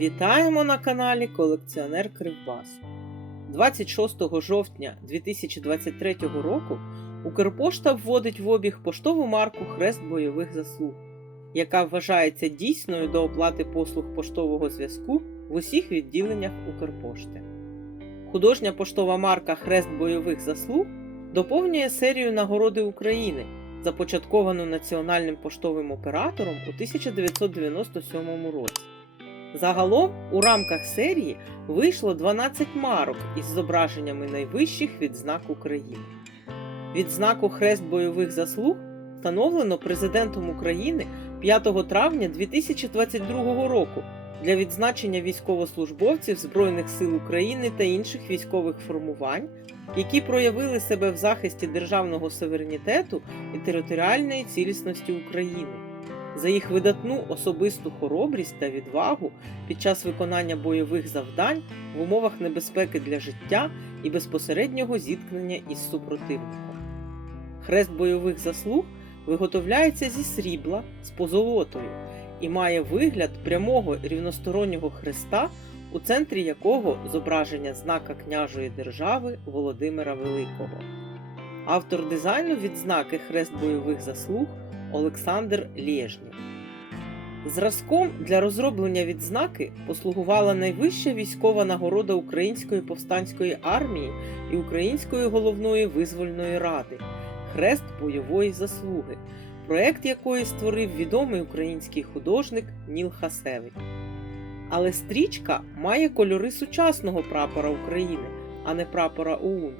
Вітаємо на каналі Колекціонер Кривбасу. 26 жовтня 2023 року Укрпошта вводить в обіг поштову марку Хрест бойових заслуг, яка вважається дійсною до оплати послуг поштового зв'язку в усіх відділеннях Укрпошти. Художня поштова марка Хрест бойових заслуг доповнює серію нагороди України, започатковану національним поштовим оператором у 1997 році. Загалом у рамках серії вийшло 12 марок із зображеннями найвищих відзнак України. Відзнаку Хрест бойових заслуг встановлено президентом України 5 травня 2022 року для відзначення військовослужбовців Збройних сил України та інших військових формувань, які проявили себе в захисті державного суверенітету і територіальної цілісності України за їх видатну особисту хоробрість та відвагу під час виконання бойових завдань в умовах небезпеки для життя і безпосереднього зіткнення із супротивником. Хрест бойових заслуг виготовляється зі срібла з позолотою і має вигляд прямого рівностороннього хреста, у центрі якого зображення знака княжої держави Володимира Великого. Автор дизайну відзнаки Хрест бойових заслуг Олександр Лєжнєв. Зразком для розроблення відзнаки послугувала найвища військова нагорода Української повстанської армії і Української головної визвольної ради Хрест бойової заслуги, проект якої створив відомий український художник Ніл Хасевич. Але стрічка має кольори сучасного прапора України, а не прапора ОУН,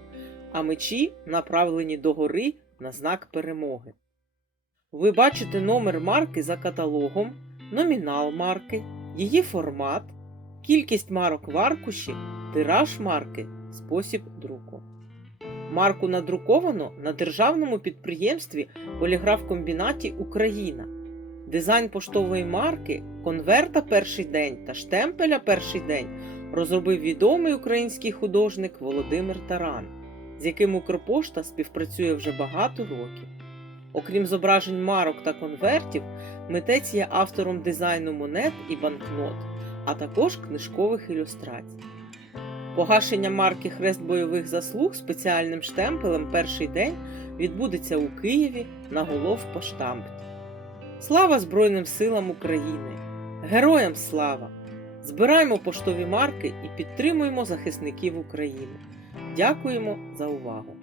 а мечі направлені догори на знак перемоги. Ви бачите номер марки за каталогом, номінал марки, її формат, кількість марок в аркуші, тираж марки, спосіб друку. Марку надруковано на державному підприємстві Поліграфкомбінаті Україна. Дизайн поштової марки, конверта перший день та штемпеля перший день розробив відомий український художник Володимир Таран, з яким Укрпошта співпрацює вже багато років. Окрім зображень марок та конвертів, митець є автором дизайну монет і банкнот, а також книжкових ілюстрацій. Погашення марки Хрест бойових заслуг спеціальним штемпелем перший день відбудеться у Києві на голов головпоштампі. Слава Збройним силам України! Героям слава! Збираємо поштові марки і підтримуємо захисників України. Дякуємо за увагу!